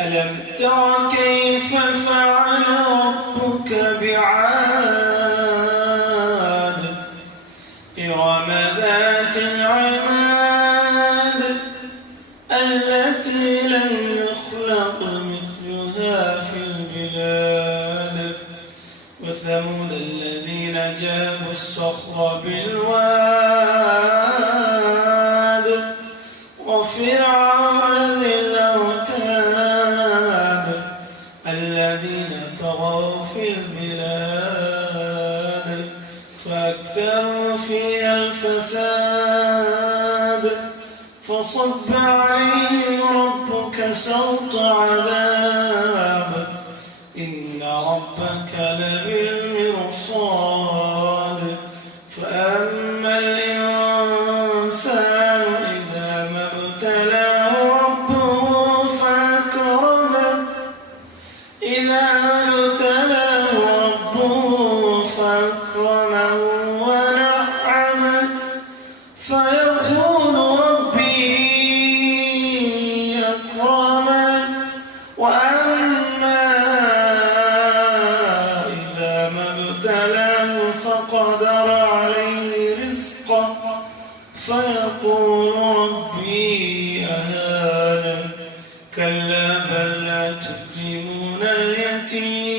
ألم تر كيف فعل ربك بعاد إرم ذات العماد التي لم يخلق مثلها في البلاد وثمود الذين جابوا الصخر بالواد وفرعون ذي الأوتاد الذين طغوا في البلاد فأكثروا فيها الفساد فصب عليهم ربك سوط عذاب إن ربك لبالمرصاد فأما الإنسان إذا ما ابتلاه ربه فأكرمه ونعمه فيقول ربي أكرمن وأما إذا ما ابتلاه فقدر عليه رزقه فيقول ربي أهانن كلا بل لا تكرمون اليتيم